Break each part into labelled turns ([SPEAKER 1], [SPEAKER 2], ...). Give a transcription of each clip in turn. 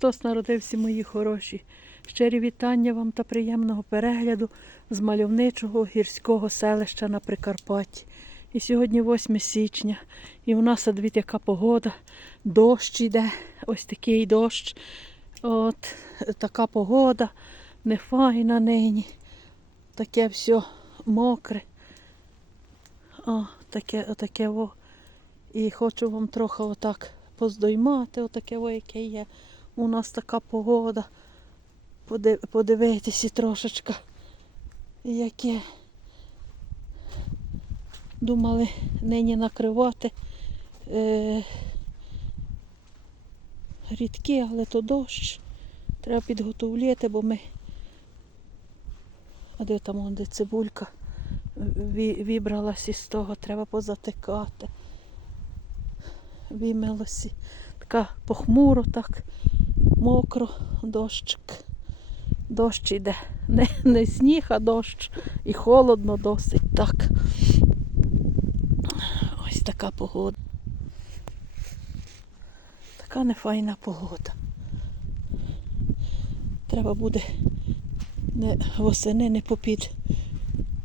[SPEAKER 1] Христос народився, мої хороші. Щирі вітання вам та приємного перегляду з мальовничого гірського селища на Прикарпатті. І сьогодні 8 січня, і в нас от яка погода, дощ іде, ось такий дощ. От така погода, нефайна нині. Таке все мокре. О, таке, отаке во. І хочу вам трохи отак поздоймати, отаке во, яке є. У нас така погода. Подивитися трошечки, яке думали нині накривати. Е, рідкі, але то дощ. Треба підготовляти, бо ми. А де там де цибулька ві- вібралась із того, треба позатикати. Вимилося. Така похмуро, так, мокро, дощик. Дощ іде. Не, не сніг, а дощ. І холодно досить так. Ось така погода. Така нефайна погода. Треба буде не, восени не попід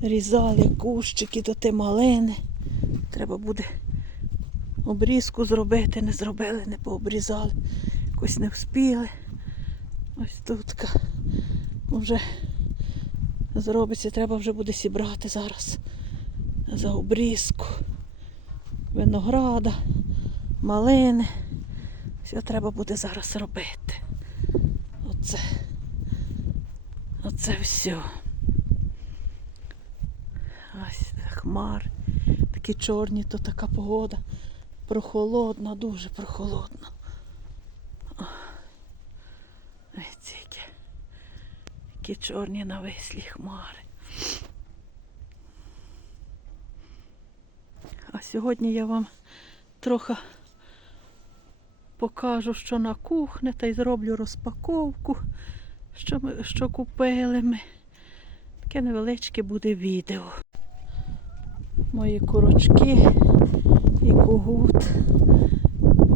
[SPEAKER 1] різали кущики до те малини. Треба буде обрізку зробити, не зробили, не пообрізали. Якось не вспіли. Ось тут вже зробиться, треба вже буде сібрати зараз за обрізку. Винограда, малини. Все треба буде зараз робити. Оце. Оце все. Ось хмари. Такі чорні, то така погода. Прохолодна, дуже прохолодна. Ось які, які чорні навислі хмари. А сьогодні я вам трохи покажу, що на кухні, та й зроблю розпаковку, що, ми, що купили ми. Таке невеличке буде відео. Мої курочки і когут.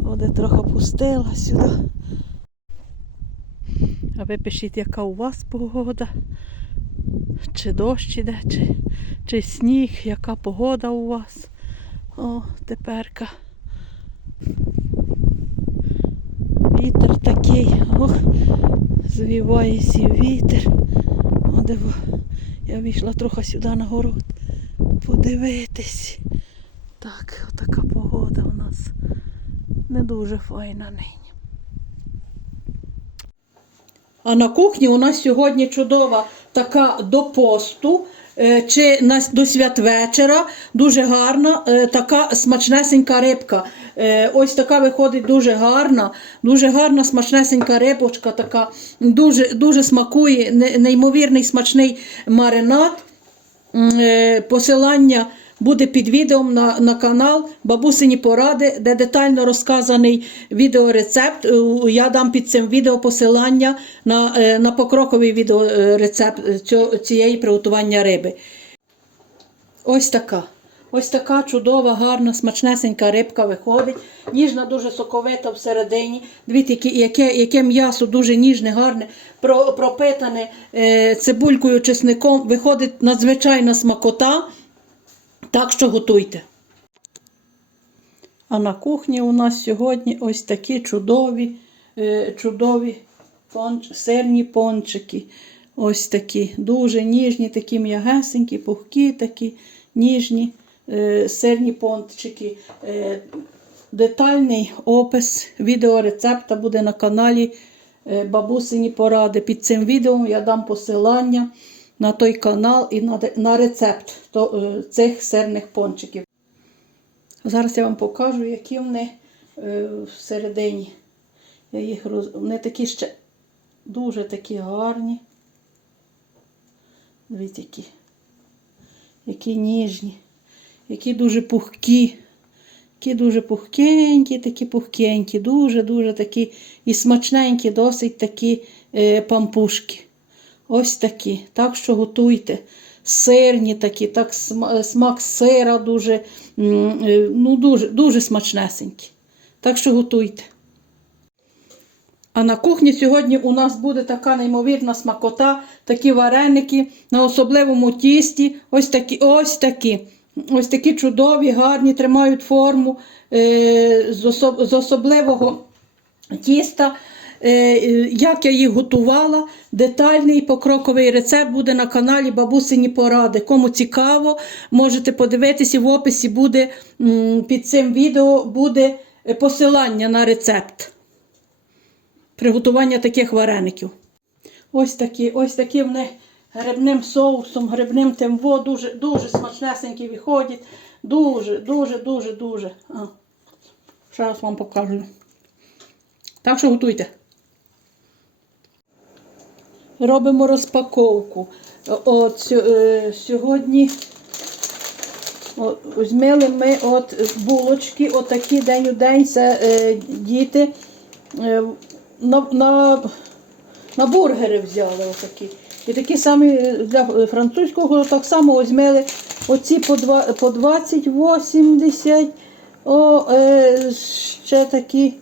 [SPEAKER 1] Оде трохи пустила сюди. А ви пишіть, яка у вас погода, чи дощ іде, чи, чи сніг, яка погода у вас. О, теперка. Вітер такий, ох, звівається вітер. О, диво. Я вийшла трохи сюди на город подивитись. Так, отака погода у нас не дуже файна нині. А на кухні у нас сьогодні чудова така до посту. е, Чи до святвечора дуже гарна, е, така смачнесенька рибка. Е, Ось така виходить дуже гарна, дуже гарна смачнесенька рибочка, така дуже, дуже смакує, неймовірний смачний маринад. Посилання буде під відео на, на канал Бабусині Поради, де детально розказаний відеорецепт. Е, Я дам під цим відео посилання на, е, на покроковий відеорецепт цього- цієї приготування риби. Ось така. Ось така чудова, гарна, смачнесенька рибка виходить. Ніжна, дуже соковита всередині. Дивіться, яке, яке, м'ясо дуже ніжне, гарне, пропитане е, цибулькою, чесником. Виходить надзвичайна смакота. Так що готуйте. А на кухні у нас сьогодні ось такі чудові, е, чудові понч, сирні пончики. Ось такі, дуже ніжні, такі м'ягесенькі, пухкі, такі ніжні е, сирні пончики. Е, детальний опис відеорецепта буде на каналі е, Бабусині Поради. Під цим відео я дам посилання на той канал і на, на рецепт е, цих сирних пончиків. Зараз я вам покажу, які вони е, всередині. Я їх роз... Вони такі ще дуже такі гарні. Дивіться, які, які ніжні, які дуже пухкі. Такі дуже пухкенькі, такі пухкенькі, дуже-дуже такі і смачненькі, досить такі е, пампушки. Ось такі. Так що готуйте. Сирні такі, так смак сира дуже, е, ну, дуже, дуже смачнесенький. Так що готуйте. А на кухні сьогодні у нас буде така неймовірна смакота, такі вареники на особливому тісті. Ось такі, ось такі. Ось такі чудові, гарні, тримають форму е, з особливого тіста. Е, е, Як я їх готувала, детальний покроковий рецепт буде на каналі Бабусині Поради. Кому цікаво, можете подивитися, в описі буде під цим відео буде е, посилання на рецепт приготування таких вареників. Ось такі, ось такі вони грибним соусом, грибним темво, дуже, дуже смачнесенькі виходять. Дуже, дуже, дуже, дуже. А, ще раз вам покажу. Так що готуйте. Робимо розпаковку. От е, сьогодні о, ми от булочки, отакі день у день. Це е, діти е, на, на, на бургери взяли отакі. І такі самі для французького так само візьмели оці по, два, по 20-80. О, е, ще такі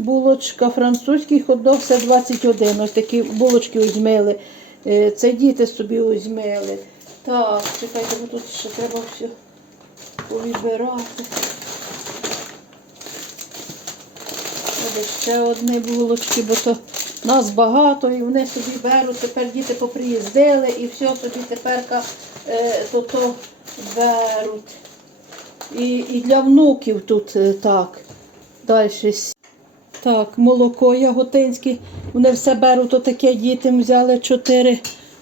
[SPEAKER 1] булочка французький хот-дог, це 21. Ось такі булочки візьмели. Е, це діти собі візьмели. Так, чекайте, бо тут ще треба все повибирати. Буде ще одні булочки, бо то нас багато і вони собі беруть. Тепер діти поприїздили і все собі тепер е, то, то беруть. І, і для внуків тут е, так. Далі. Так, молоко яготинське. Вони все беруть отаке дітям взяли 4,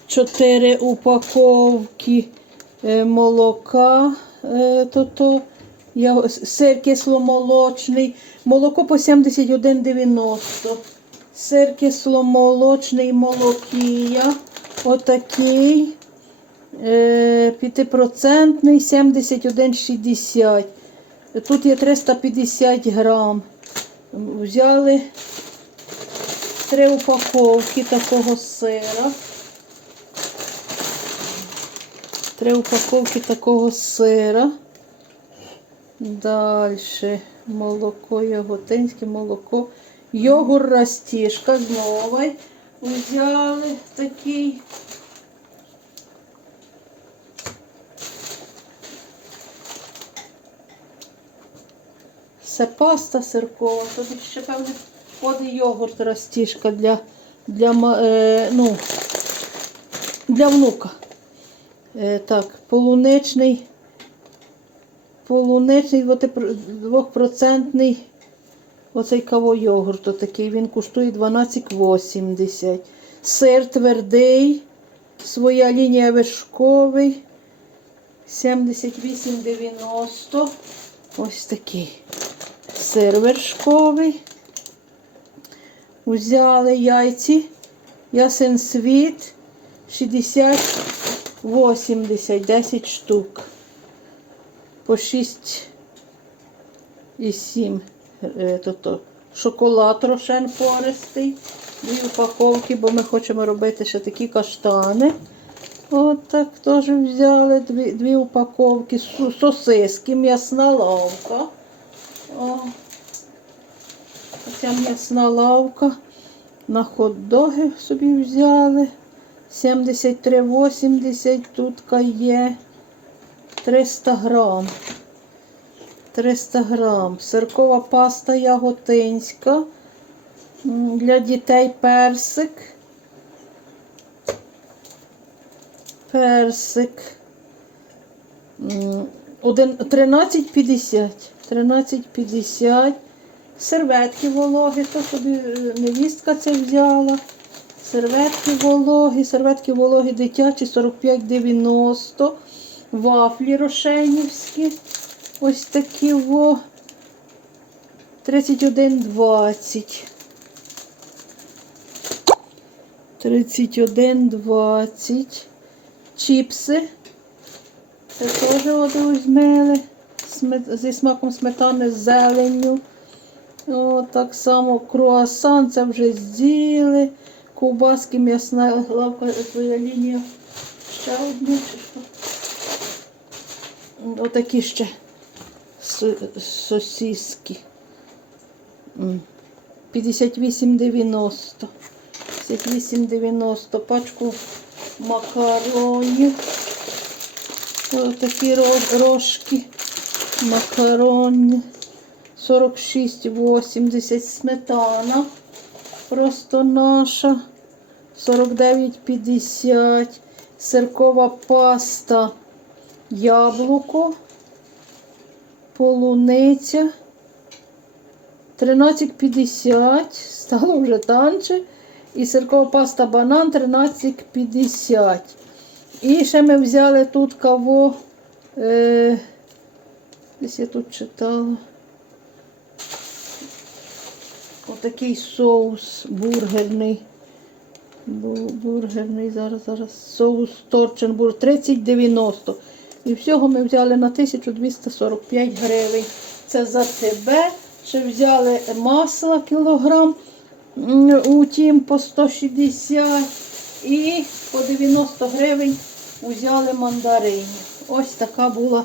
[SPEAKER 1] 4 упаковки е, молока. Е, то, то, сир кисломолочний. Молоко по 71,90. Сир кисломолочний молокія. Отакий. Е, 5% 71,60. Тут є 350 грам. Взяли три упаковки такого сира. Три упаковки такого сира. Далі молоко яготинське молоко. Йогурт растішка знову взяли такий. Це паста сиркова, тобі ще певне входить йогурт растішка для, для, е, ну, для внука. Е, так, полуничний, полуничний 2% оцей кавойогурт отакий, він коштує 12,80. Сир твердий, своя лінія вишковий, 78,90. Ось такий сир вершковий. Взяли яйці, ясен світ 60, 80, 10 штук. По 6 і 7. Е, то, то. Шоколад рошен пористий. Дві упаковки, бо ми хочемо робити ще такі каштани. От так теж взяли дві, дві упаковки. Сосиски, м'ясна лавка. О, Оця м'ясна лавка. На хот-доги собі взяли. 73,80 тут є 300 грам. 300 грам. Сиркова паста яготинська. Для дітей персик. Персик. М, один- 13,50. 13,50. Серветки вологі, то собі е, невістка це взяла. Серветки вологі, серветки вологі дитячі 45,90. Вафлі рошенівські. Ось такі во. 31,20. 31,20. Чіпси. Це теж от візьмели. Зі смаком сметани з зеленню. О, так само круасан, це вже з'їли. Ковбаски, м'ясна лавка, твоя лінія. Ще одні чи що? Отакі ще со- сосиски. М. 58,90. 58,90. Пачку макаронів. Ось такі рожки. Макарони. 46,80 сметана. Просто наша. 49,50. Сиркова паста. Яблуко. Полуниця. 13,50. Стало вже танче. І сиркова паста банан 13,50. І ще ми взяли тут кого. Е, десь я тут читала. Отакий соус бургерний. Бургерний, зараз, зараз. Соус Торченбург 30,90. І всього ми взяли на 1245 гривень. Це за тебе. Ще взяли масло кілограм. м, У тім по 160 і по 90 гривень взяли мандаринів. Ось така була